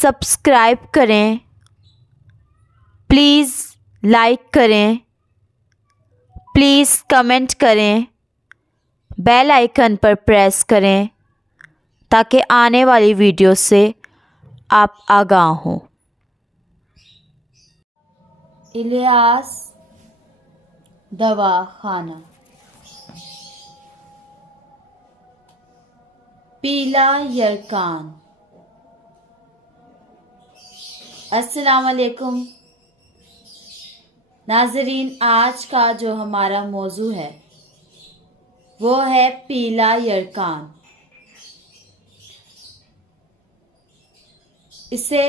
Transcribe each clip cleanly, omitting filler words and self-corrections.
Subscribe करें, please like करें, please comment करें, बेल आइकन पर प्रेस करें ताकि आने वाली वीडियो से आप आगाह हों। इलियास दवाखाना। पीला यरकान। अस्सलाम वालेकुम नाज़रीन, आज का जो हमारा मौजू है वो है पीला यरकान। इसे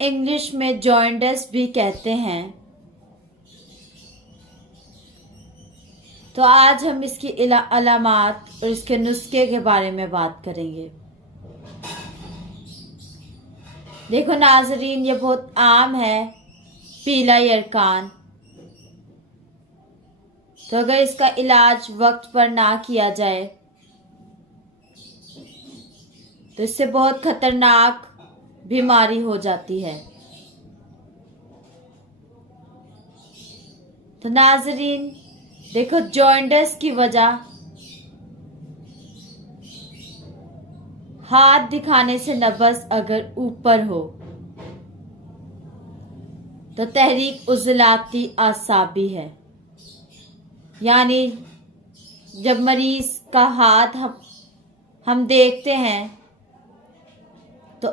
इंग्लिश में जॉइंडिस भी कहते हैं। तो आज हम इसकी अलामात और इसके नुस्खे के बारे में बात करेंगे। देखो नाज़रीन, ये बहुत आम है पीला यरकान। तो अगर इसका इलाज वक्त पर ना किया जाए तो इससे बहुत खतरनाक बीमारी हो जाती है। तो नाज़रीन देखो, जॉइंडिस की वजह हाथ दिखाने से नब्ज़ अगर ऊपर हो तो तहरीक उज़लाती आसाबी है। यानी जब मरीज का हाथ हम देखते हैं तो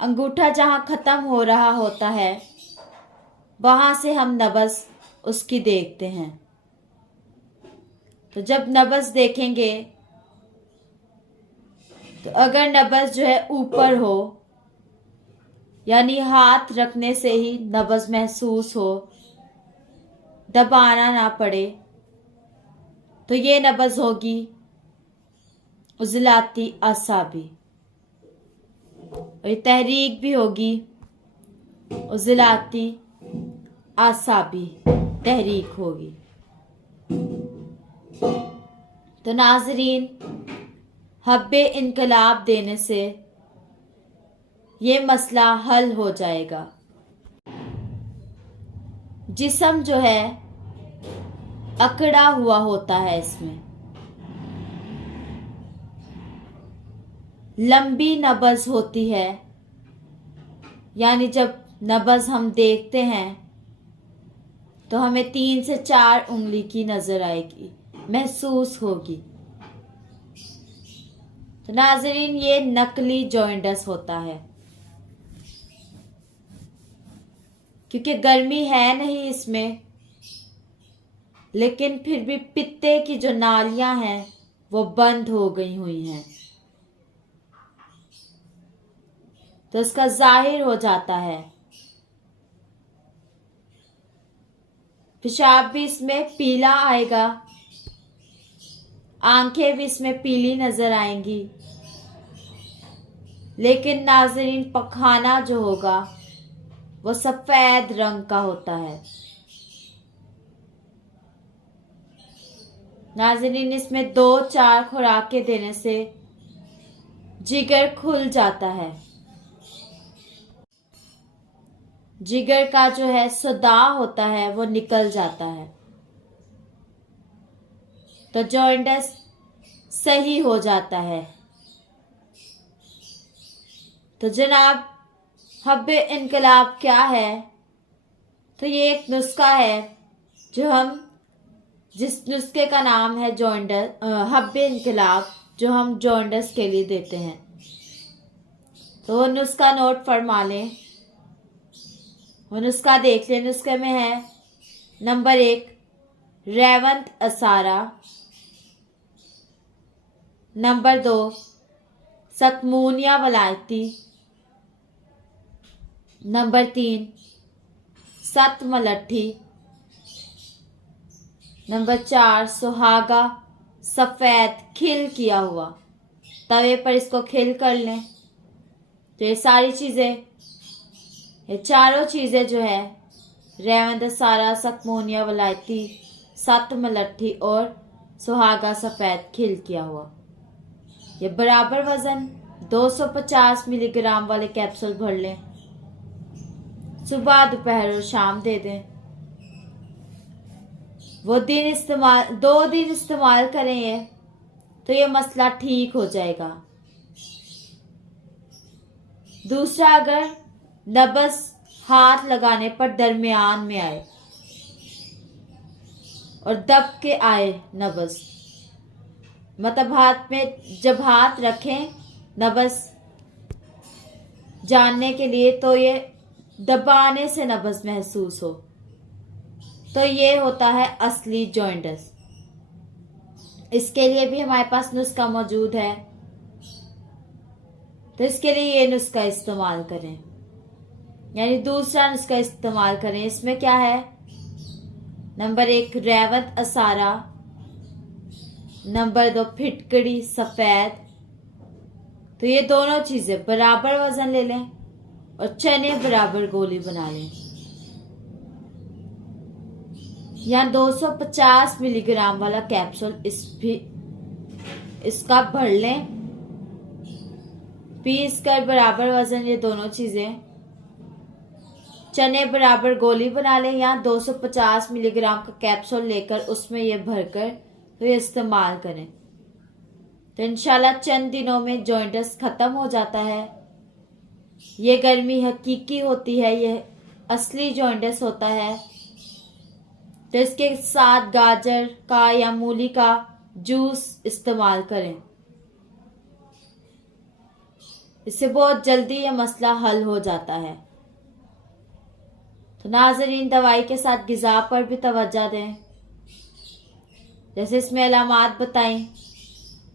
अंगूठा जहाँ ख़त्म हो रहा होता है वहाँ से हम नब्ज़ उसकी देखते हैं। तो जब नब्ज़ देखेंगे तो अगर नब्ज़ जो है ऊपर हो, यानी हाथ रखने से ही नब्ज़ महसूस हो, दबाना ना पड़े, तो ये नब्ज़ होगी उज़लाती आसाबी। और ये तहरीक भी होगी उज़लाती आसाबी तहरीक होगी। तो नाज़रीन, हब्बे इनकलाब देने से ये मसला हल हो जाएगा। जिस्म जो है अकड़ा हुआ होता है, इसमें लंबी नब्ज़ होती है। यानी जब नब्ज़ हम देखते हैं तो हमें 3 से 4 उंगली की नज़र आएगी, महसूस होगी। तो नाज़रीन, ये नकली जॉइंडिस होता है, क्योंकि गर्मी है नहीं इसमें, लेकिन फिर भी पित्ते की जो नालियां हैं वो बंद हो गई हुई हैं। तो इसका जाहिर हो जाता है। पेशाब भी इसमें पीला आएगा, आंखें भी इसमें पीली नजर आएंगी, लेकिन नाज़रीन पखाना जो होगा वो सफेद रंग का होता है। नाज़रीन, इसमें 2-4 खुराकें देने से जिगर खुल जाता है। जिगर का जो है सदा होता है वो निकल जाता है, तो जॉइंडिस सही हो जाता है। तो जनाब, हब्बे इनकलाब क्या है? तो ये एक नुस्खा है जिस नुस्खे का नाम है हब्बे इनकलाब, जो हम जॉइंडिस के लिए देते हैं। तो वो नुस्खा नोट फरमा लें, वो नुस्खा देख लें। नुस्खे में है नंबर 1 रेवंत असारा, नंबर 2 सतमूनिया वलायती, नंबर 3 सत मलट्ठी, नंबर 4 सुहागा सफ़ेद खिल किया हुआ। तवे पर इसको खिल कर लें। तो ये सारी चीज़ें, ये चारों चीज़ें जो है रेवंत सारा, सतमोनिया वलायती, सत मलट्ठी और सुहागा सफ़ेद खिल किया हुआ, ये बराबर वज़न 250 मिलीग्राम वाले कैप्सूल भर लें। सुबह, दोपहर और शाम दे दें। वो 2 दिन इस्तेमाल करें ये, तो ये मसला ठीक हो जाएगा। दूसरा, अगर नब्ज हाथ लगाने पर दरमियान में आए और दब के आए नब्ज, मतलब हाथ में जब हाथ रखें नब्ज जानने के लिए, तो ये दबाने से नब्ज महसूस हो, तो ये होता है असली जॉइंटिस। इसके लिए भी हमारे पास नुस्खा मौजूद है, तो इसके लिए ये नुस्खा इस्तेमाल करें, यानी दूसरा नुस्खा इस्तेमाल करें। इसमें क्या है? नंबर 1 रेवत असारा, नंबर 2 फिटकड़ी सफेद। तो ये दोनों चीजें बराबर वजन ले लें और चने बराबर गोली बना लें। यहाँ 250 मिलीग्राम वाला कैप्सूल इसका भर लें, पीस कर बराबर वजन ये दोनों चीजें, चने बराबर गोली बना लें। यहाँ 250 मिलीग्राम का कैप्सूल लेकर उसमें ये भरकर तो ये इस्तेमाल करें, तो इंशाल्लाह चंद दिनों में जॉइंटिस खत्म हो जाता है। ये गर्मी हकीकी होती है, ये असली जॉइंटिस होता है। तो इसके साथ गाजर का या मूली का जूस इस्तेमाल करें, इससे बहुत जल्दी ये मसला हल हो जाता है। तो नाज़रीन, दवाई के साथ गिज़ा पर भी तवज्जो दें। जैसे इसमें अलामात बताएं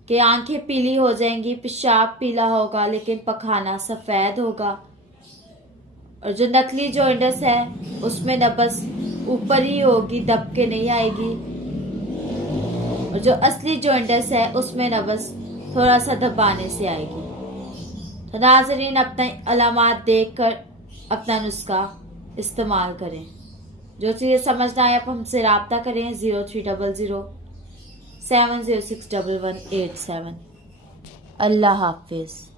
कि आंखें पीली हो जाएंगी, पेशाब पीला होगा लेकिन पखाना सफ़ेद होगा, और जो नकली जॉइंटिस है उसमें नब्ज ऊपर ही होगी, दब के नहीं आएगी, और जो असली जॉइंटिस है उसमें नब्ज थोड़ा सा दबाने से आएगी। तो नाज़रीन, अपने अलामात देखकर अपना नुस्खा इस्तेमाल करें। जो चीज़ें समझ ना आए आप हमसे रब्ता करें 0300 7061187। अल्लाह हाफिज़।